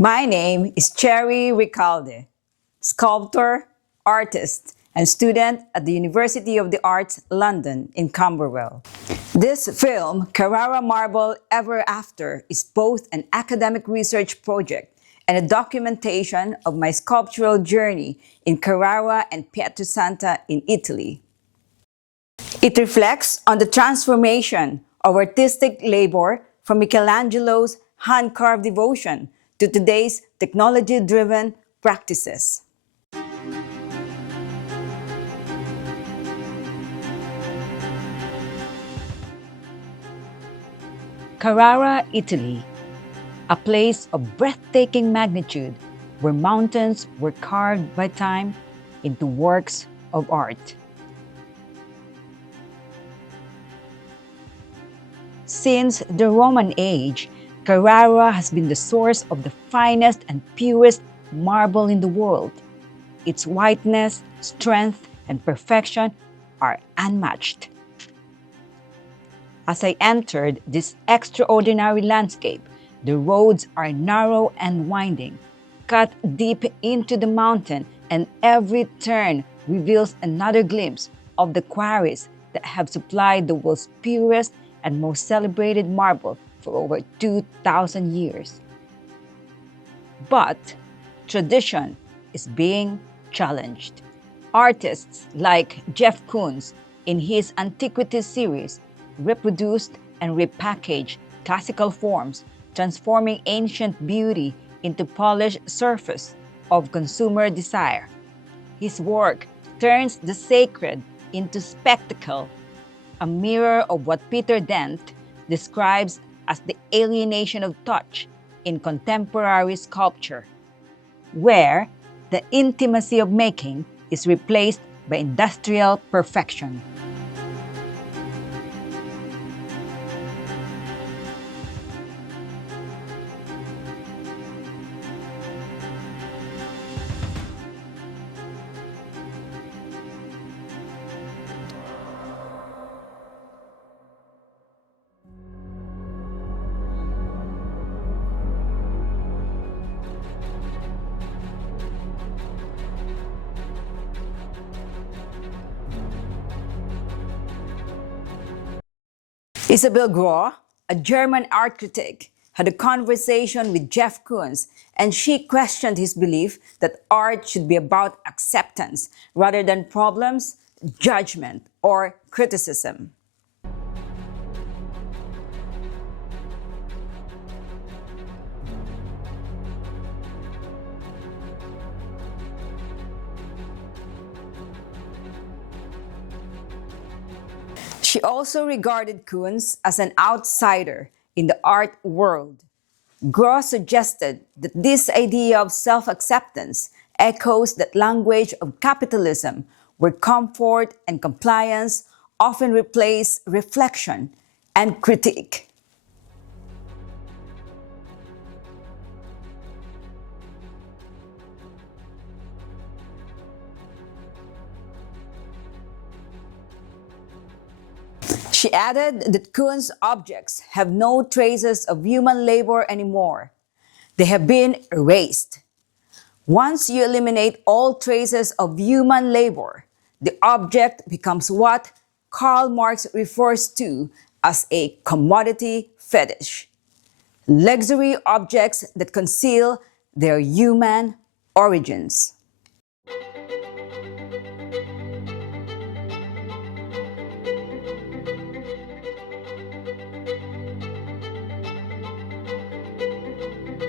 My name is Cherry Ricalde, sculptor, artist, and student at the University of the Arts, London in Camberwell. This film, Carrara Marble Ever After, is both an academic research project and a documentation of my sculptural journey in Carrara and Pietrasanta in Italy. It reflects on the transformation of artistic labor from Michelangelo's hand-carved devotion to today's technology-driven practices. Carrara, Italy, a place of breathtaking magnitude where mountains were carved by time into works of art. Since the Roman age, Carrara has been the source of the finest and purest marble in the world. Its whiteness, strength, and perfection are unmatched. As I entered this extraordinary landscape, the roads are narrow and winding, cut deep into the mountain, and every turn reveals another glimpse of the quarries that have supplied the world's purest and most celebrated marble for over 2,000 years. But tradition is being challenged. Artists like Jeff Koons, in his Antiquities series, reproduced and repackaged classical forms, transforming ancient beauty into polished surface of consumer desire. His work turns the sacred into spectacle, a mirror of what Peter Dent describes as the alienation of touch in contemporary sculpture, where the intimacy of making is replaced by industrial perfection. Isabel Groh, a German art critic, had a conversation with Jeff Koons, and she questioned his belief that art should be about acceptance rather than problems, judgment, or criticism. She also regarded Koons as an outsider in the art world. Groh suggested that this idea of self-acceptance echoes that language of capitalism, where comfort and compliance often replace reflection and critique. She added that Koons' objects have no traces of human labor anymore. They have been erased. Once you eliminate all traces of human labor, the object becomes what Karl Marx refers to as a commodity fetish. Luxury objects that conceal their human origins.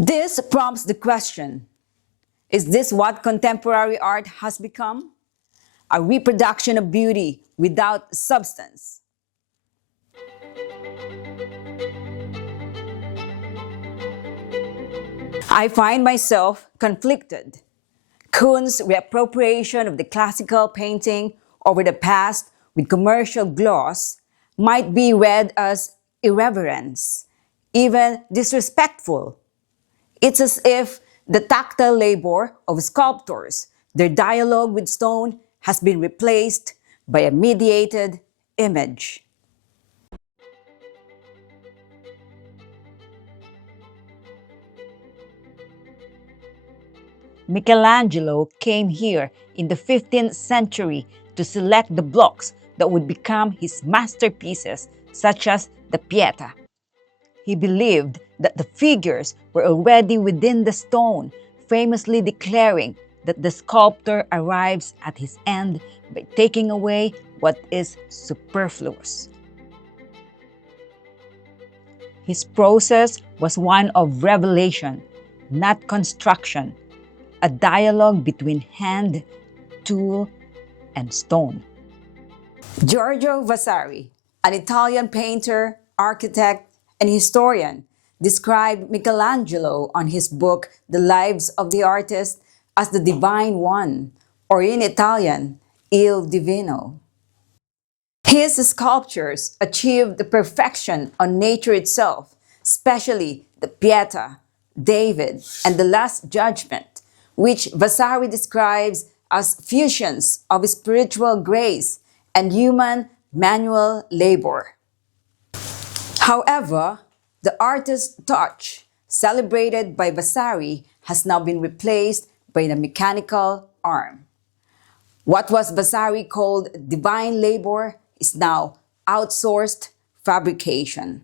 This prompts the question, is this what contemporary art has become? A reproduction of beauty without substance. I find myself conflicted. Koons' reappropriation of the classical painting over the past with commercial gloss might be read as irreverence, even disrespectful. It's as if the tactile labor of sculptors, their dialogue with stone, has been replaced by a mediated image. Michelangelo came here in the 15th century to select the blocks that would become his masterpieces, such as the Pieta. He believed that the figures were already within the stone, famously declaring that the sculptor arrives at his end by taking away what is superfluous. His process was one of revelation, not construction, a dialogue between hand, tool, and stone. Giorgio Vasari, an Italian painter, architect, and historian, described Michelangelo on his book The Lives of the Artists as the Divine One, or in Italian, Il Divino. His sculptures achieved the perfection on nature itself, especially the Pieta, David, and the Last Judgment, which Vasari describes as fusions of spiritual grace and human manual labor. However, the artist's touch, celebrated by Vasari, has now been replaced by the mechanical arm. What was Vasari called divine labor is now outsourced fabrication.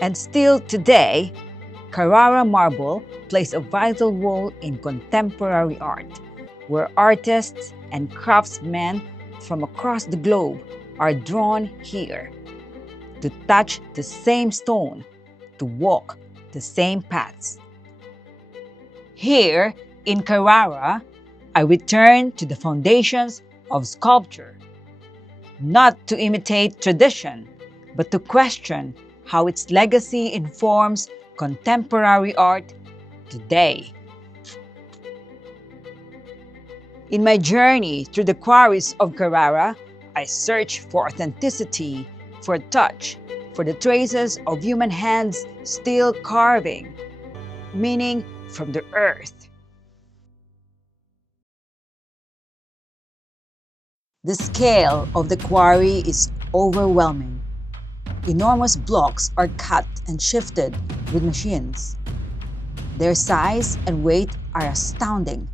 And still today, Carrara Marble plays a vital role in contemporary art, where artists and craftsmen from across the globe are drawn here to touch the same stone, to walk the same paths. Here in Carrara, I return to the foundations of sculpture, not to imitate tradition, but to question how its legacy informs contemporary art today. In my journey through the quarries of Carrara, I search for authenticity, for touch, for the traces of human hands still carving, meaning from the earth. The scale of the quarry is overwhelming. Enormous blocks are cut and shifted with machines. Their size and weight are astounding.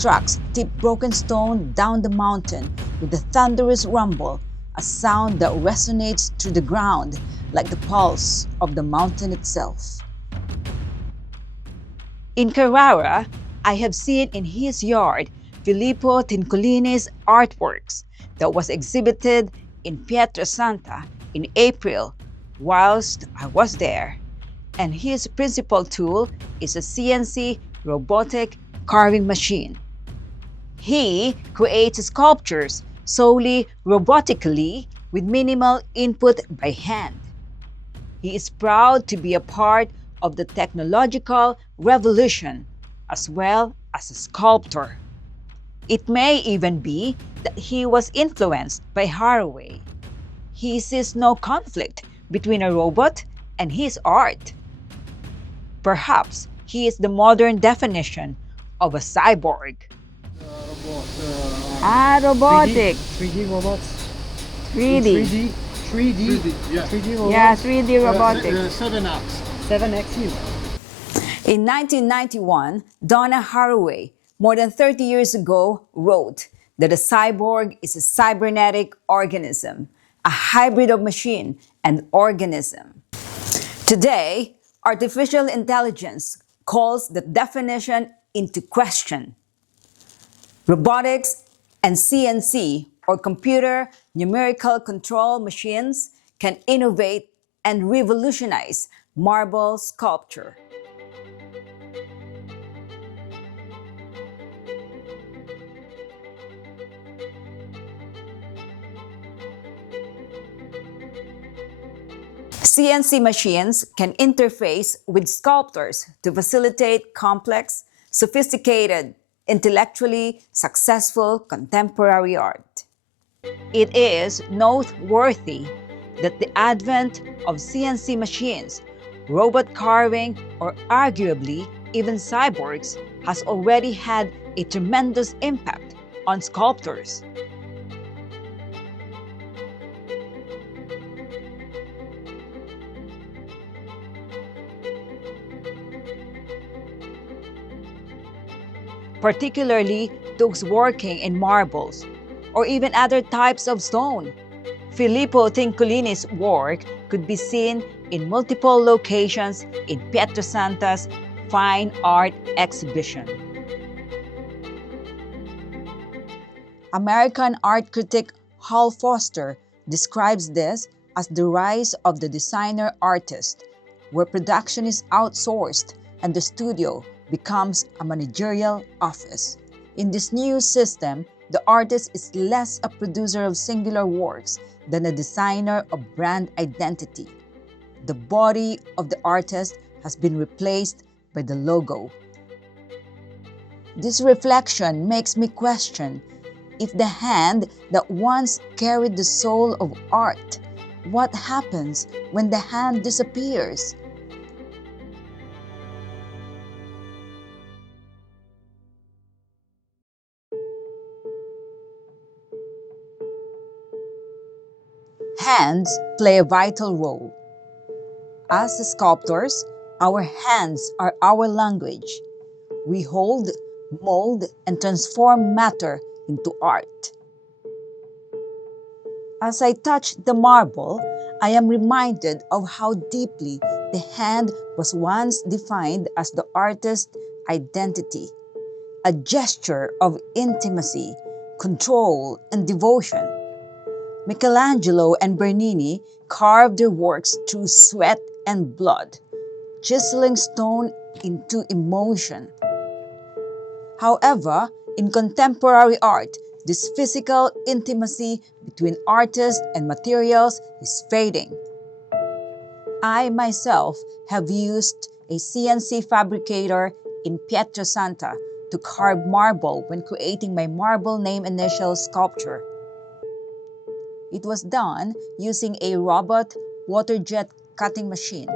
Trucks tip broken stone down the mountain with a thunderous rumble, a sound that resonates through the ground like the pulse of the mountain itself. In Carrara, I have seen in his yard Filippo Tincolini's artworks that was exhibited in Pietrasanta in April whilst I was there, and his principal tool is a CNC robotic carving machine. He creates sculptures solely robotically with minimal input by hand. He is proud to be a part of the technological revolution as well as a sculptor. It may even be that he was influenced by Haraway. He sees no conflict between a robot and his art. Perhaps he is the modern definition of a cyborg. Robotic. 3D robots. 3D. 3D, yeah. 3D robots. Yeah, 3D robotic. 7X. 7X. In 1991, Donna Haraway, more than 30 years ago, wrote that a cyborg is a cybernetic organism, a hybrid of machine and organism. Today, artificial intelligence calls the definition into question. Robotics and CNC, or computer numerical control machines, can innovate and revolutionize marble sculpture. CNC machines can interface with sculptors to facilitate complex, sophisticated, intellectually successful contemporary art. It is noteworthy that the advent of CNC machines, robot carving, or arguably even cyborgs, has already had a tremendous impact on sculptors. Particularly those working in marbles or even other types of stone. Filippo Tincolini's work could be seen in multiple locations in Pietrasanta's Fine Art exhibition. American art critic Hal Foster describes this as the rise of the designer artist, where production is outsourced and the studio becomes a managerial office. In this new system, the artist is less a producer of singular works than a designer of brand identity. The body of the artist has been replaced by the logo. This reflection makes me question if the hand that once carried the soul of art, what happens when the hand disappears? Hands play a vital role. As sculptors, our hands are our language. We hold, mold, and transform matter into art. As I touch the marble, I am reminded of how deeply the hand was once defined as the artist's identity, a gesture of intimacy, control, and devotion. Michelangelo and Bernini carved their works through sweat and blood, chiseling stone into emotion. However, in contemporary art, this physical intimacy between artist and materials is fading. I myself have used a CNC fabricator in Pietrasanta to carve marble when creating my marble name initial sculpture. It was done using a robot water jet cutting machine.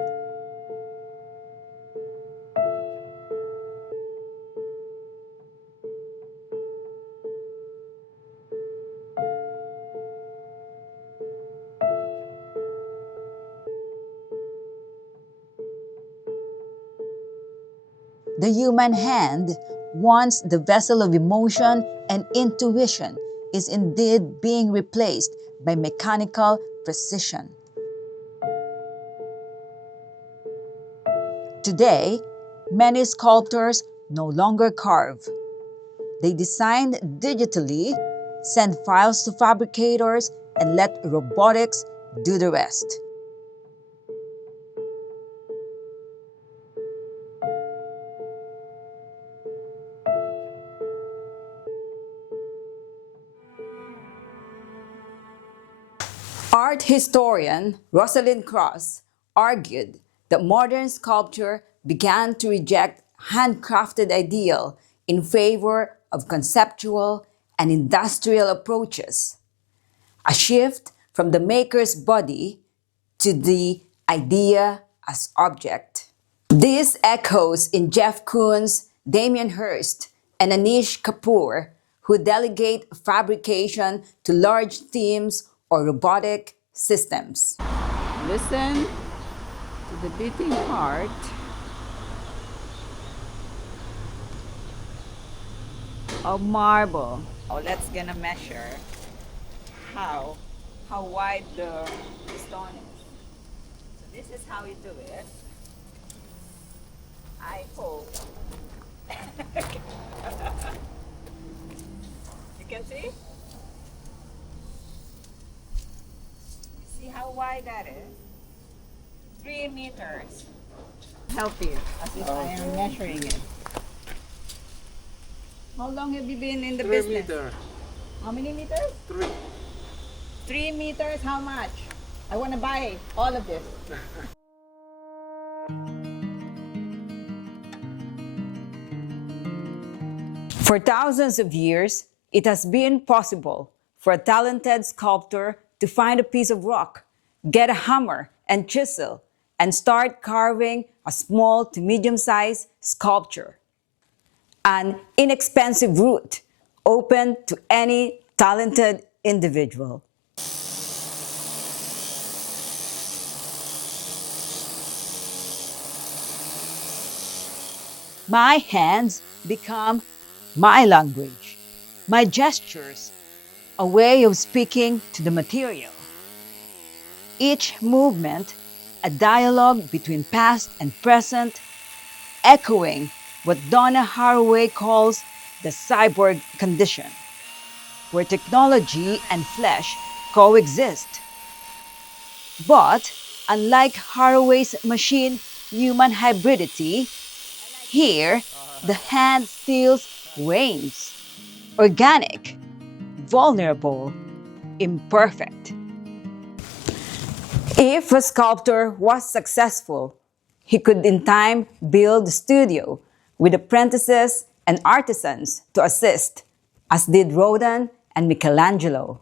The human hand, once the vessel of emotion and intuition, is indeed being replaced by mechanical precision. Today, many sculptors no longer carve. They design digitally, send files to fabricators, and let robotics do the rest. Art historian Rosalind Cross argued that modern sculpture began to reject handcrafted ideal in favor of conceptual and industrial approaches, a shift from the maker's body to the idea as object. This echoes in Jeff Koons, Damien Hirst, and Anish Kapoor, who delegate fabrication to large teams or robotic systems. Listen to the beating heart of marble. Oh, let's gonna measure how wide the stone is. So this is how you do it. I hope you can see. See how wide that is? 3 meters. Help you as if I am measuring it. How long have you been in the business? 3 meters. How many meters? 3. 3 meters, how much? I want to buy all of this. For thousands of years, it has been possible for a talented sculptor to find a piece of rock, get a hammer and chisel, and start carving a small to medium-sized sculpture. An inexpensive route open to any talented individual. My hands become my language, my gestures, a way of speaking to the material. Each movement, a dialogue between past and present, echoing what Donna Haraway calls the cyborg condition, where technology and flesh coexist. But unlike Haraway's machine-human hybridity, here the hand still reigns, organic, vulnerable, imperfect. If a sculptor was successful, he could in time build a studio with apprentices and artisans to assist, as did Rodin and Michelangelo.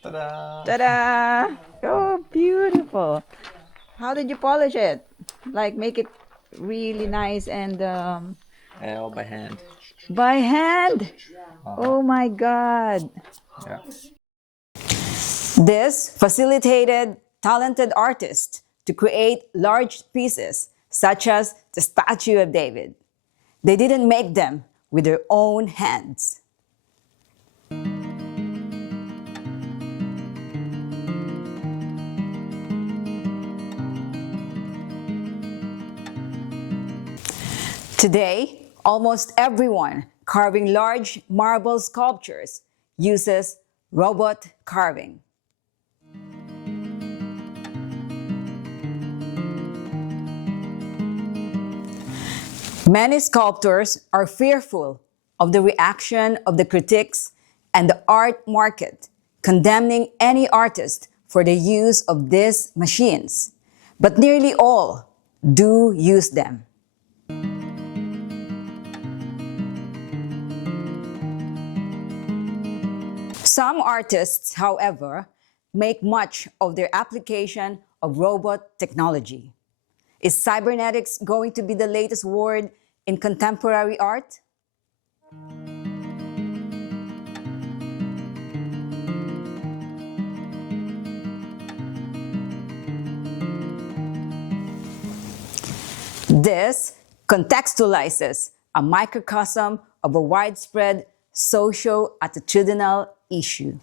Ta-da! Ta-da! Oh, beautiful. How did you polish it? Like make it really nice and All by hand. by hand? Oh my God. Yeah. This facilitated talented artists to create large pieces, such as the Statue of David. They didn't make them with their own hands. Today, almost everyone carving large marble sculptures uses robot carving. Many sculptors are fearful of the reaction of the critics and the art market, condemning any artist for the use of these machines. But nearly all do use them. Some artists, however, make much of their application of robot technology. Is cybernetics going to be the latest word in contemporary art? This contextualizes a microcosm of a widespread socio-attitudinal issue.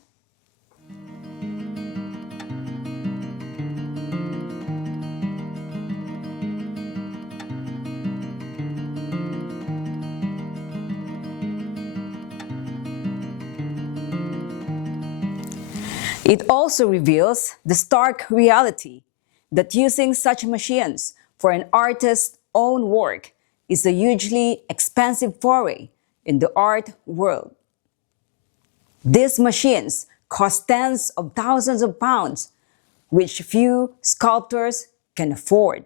It also reveals the stark reality that using such machines for an artist's own work is a hugely expensive foray in the art world. These machines cost tens of thousands of pounds, which few sculptors can afford.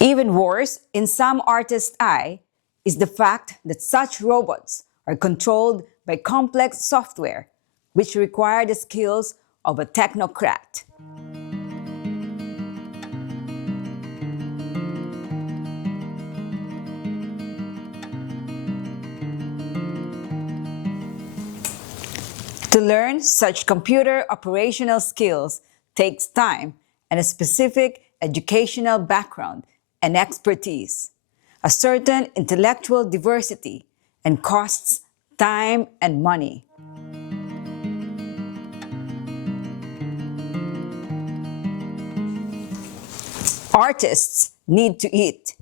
Even worse, in some artists' eye, is the fact that such robots are controlled by complex software, which require the skills of a technocrat. To learn such computer operational skills takes time and a specific educational background and expertise, a certain intellectual diversity, and costs time and money. Artists need to eat,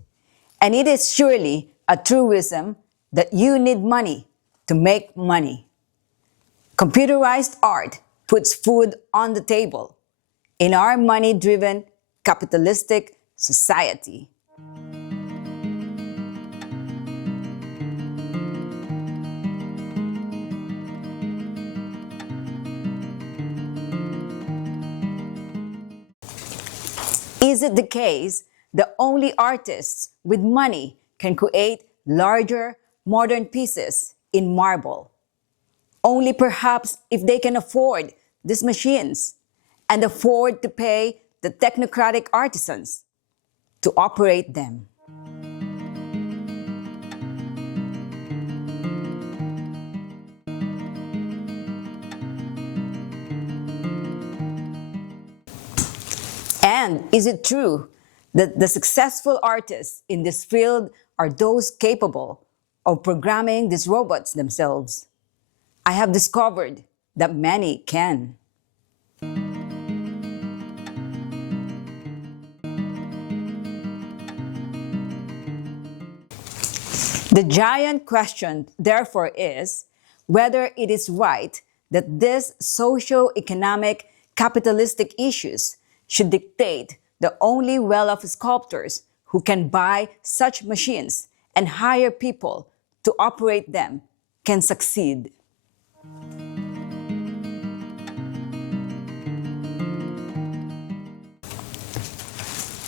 and it is surely a truism that you need money to make money. Computerized art puts food on the table in our money-driven capitalistic society. Is it the case that only artists with money can create larger, modern pieces in marble? Only perhaps if they can afford these machines and afford to pay the technocratic artisans to operate them. And is it true that the successful artists in this field are those capable of programming these robots themselves? I have discovered that many can. The giant question, therefore, is whether it is right that these socio-economic capitalistic issues should dictate the only well-off sculptors who can buy such machines and hire people to operate them can succeed.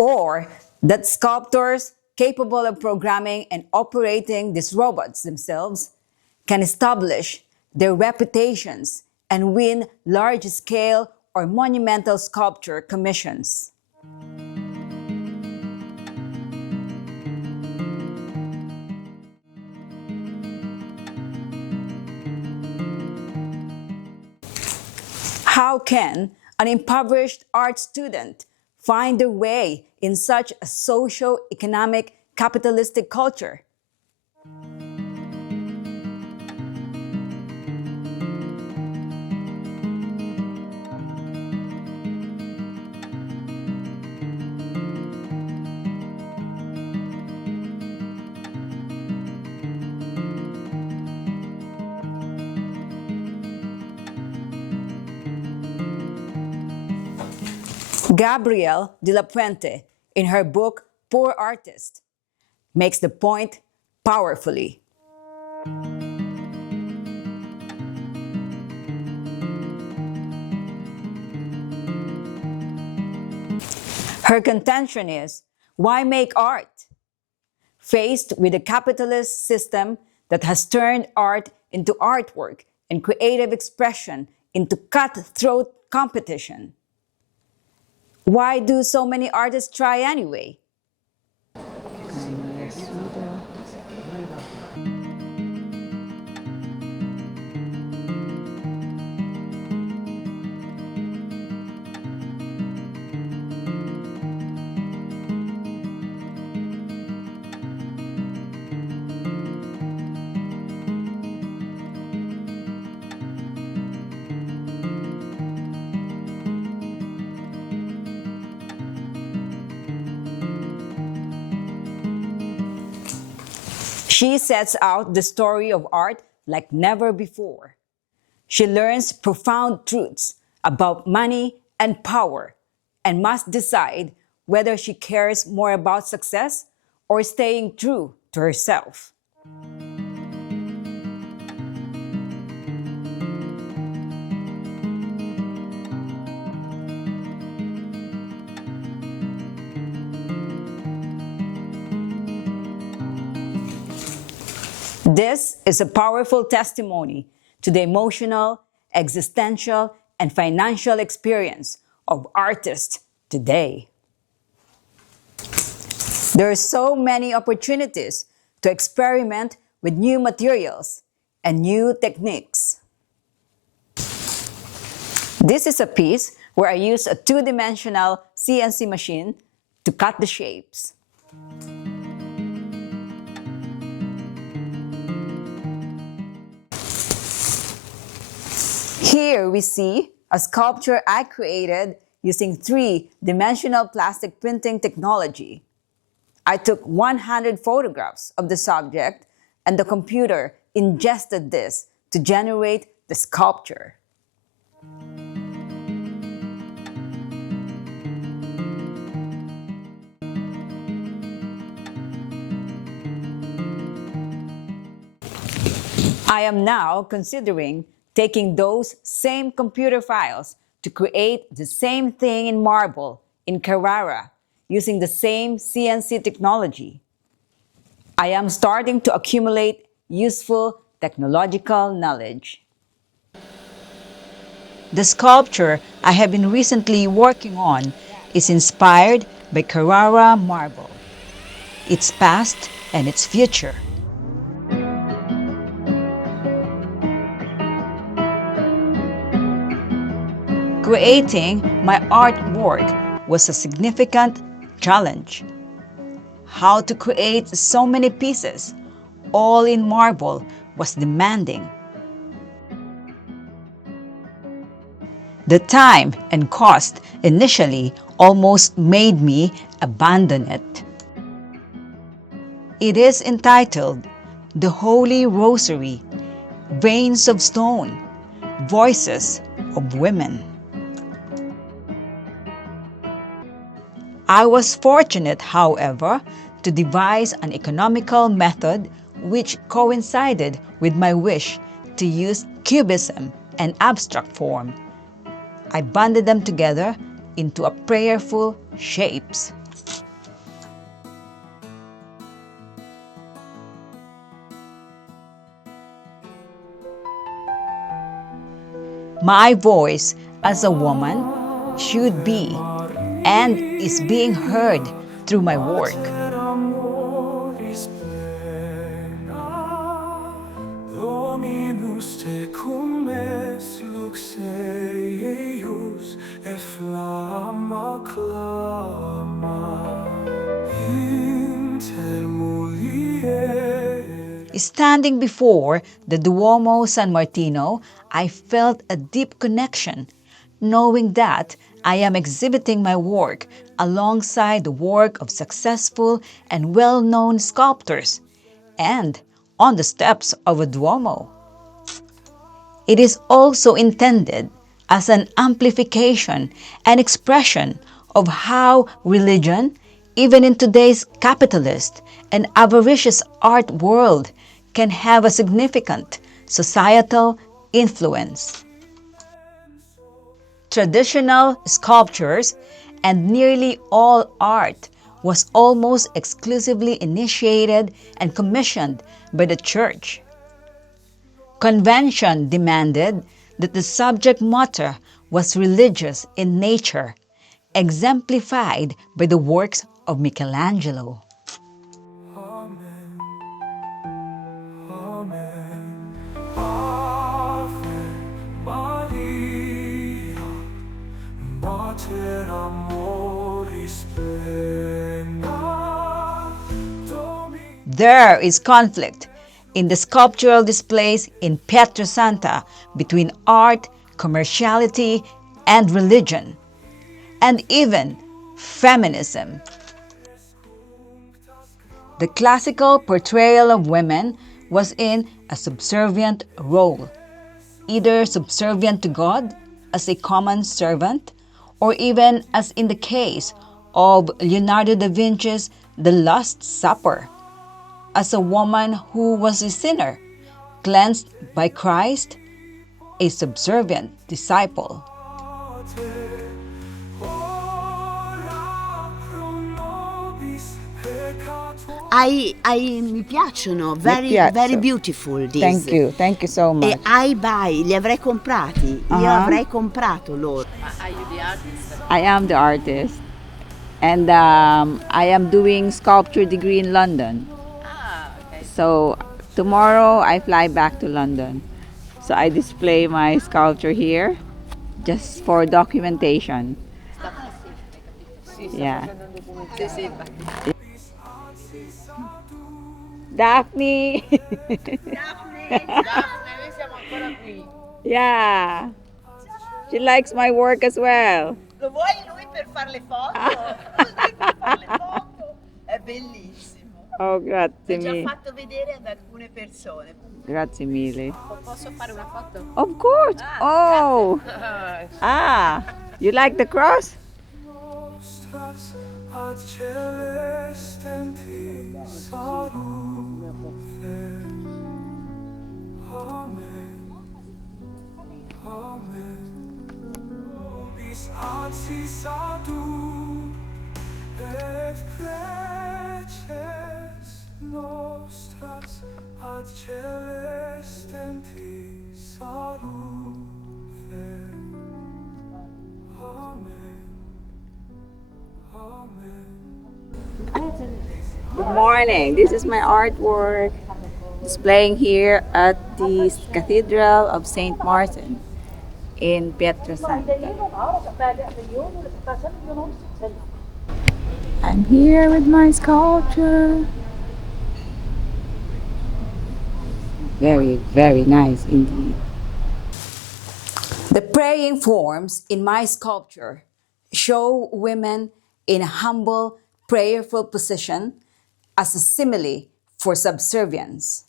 Or that sculptors capable of programming and operating these robots themselves can establish their reputations and win large-scale or monumental sculpture commissions. How can an impoverished art student find their way in such a socio-economic capitalistic culture? Gabrielle de la Puente, in her book Poor Artist, makes the point powerfully. Her contention is, why make art? Faced with a capitalist system that has turned art into artwork and creative expression into cutthroat competition, why do so many artists try anyway? She sets out the story of art like never before. She learns profound truths about money and power and must decide whether she cares more about success or staying true to herself. This is a powerful testimony to the emotional, existential, and financial experience of artists today. There are so many opportunities to experiment with new materials and new techniques. This is a piece where I use a two-dimensional CNC machine to cut the shapes. Here we see a sculpture I created using three-dimensional plastic printing technology. I took 100 photographs of the subject and the computer ingested this to generate the sculpture. I am now considering taking those same computer files to create the same thing in marble in Carrara using the same CNC technology. I am starting to accumulate useful technological knowledge. The sculpture I have been recently working on is inspired by Carrara Marble, its past and its future. Creating my artwork was a significant challenge. How to create so many pieces, all in marble, was demanding. The time and cost initially almost made me abandon it. It is entitled The Holy Rosary, Veins of Stone, Voices of Women. I was fortunate, however, to devise an economical method which coincided with my wish to use cubism and abstract form. I bonded them together into a prayerful shapes. My voice as a woman should be and is being heard through my work. Standing before the Duomo San Martino, I felt a deep connection, knowing that I am exhibiting my work alongside the work of successful and well-known sculptors, and on the steps of a Duomo. It is also intended as an amplification and expression of how religion, even in today's capitalist and avaricious art world, can have a significant societal influence. Traditional sculptures and nearly all art was almost exclusively initiated and commissioned by the church. Convention demanded that the subject matter was religious in nature, exemplified by the works of Michelangelo. There is conflict in the sculptural displays in Pietrasanta between art, commerciality, and religion, and even feminism. The classical portrayal of women was in a subservient role, either subservient to God as a common servant, or even as in the case of Leonardo da Vinci's The Last Supper, as a woman who was a sinner, cleansed by Christ, a subservient disciple. Mi piacciono, very beautiful this. Thank you so much. E I buy, li avrei comprati, io avrei comprato loro. Are you the artist? I am the artist, and I am doing sculpture degree in London. Okay. So tomorrow I fly back to London. So I display my sculpture here just for documentation. Yeah. Sì, sì. Daphne! Daphne, noi siamo ancora qui. Yeah. She likes my work as well. Lo vuoi lui per fare le foto? Per fare le foto? È bellissimo. Oh, grazie L'ho già mille. fatto vedere ad alcune persone. Grazie mille. Posso fare una foto? Of course. Oh. Ah, you like the cross? Lev preces nostras ad celestem salute. Amen. Amen. Good morning. This is my artwork displaying here at the Cathedral of Saint Martin in Pietrasanta. I'm here with my sculpture. Very, very nice indeed. The praying forms in my sculpture show women in a humble, prayerful position as a simile for subservience.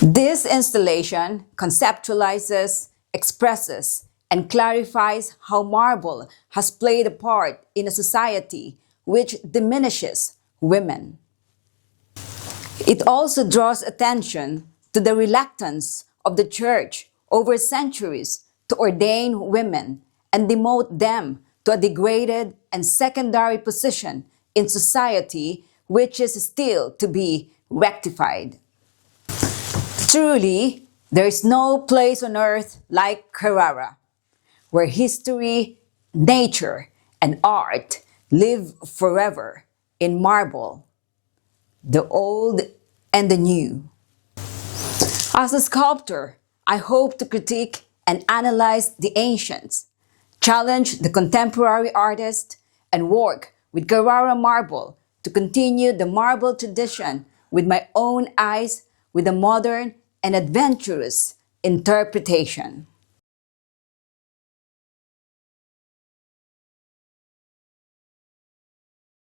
This installation conceptualizes, expresses, and clarifies how marble has played a part in a society which diminishes women. It also draws attention to the reluctance of the Church over centuries to ordain women and demote them to a degraded and secondary position in society, which is still to be rectified. Truly, there is no place on earth like Carrara, where history, nature, and art live forever in marble, the old and the new. As a sculptor, I hope to critique and analyze the ancients, challenge the contemporary artist, and work with Carrara marble to continue the marble tradition with my own eyes with a modern and adventurous interpretation.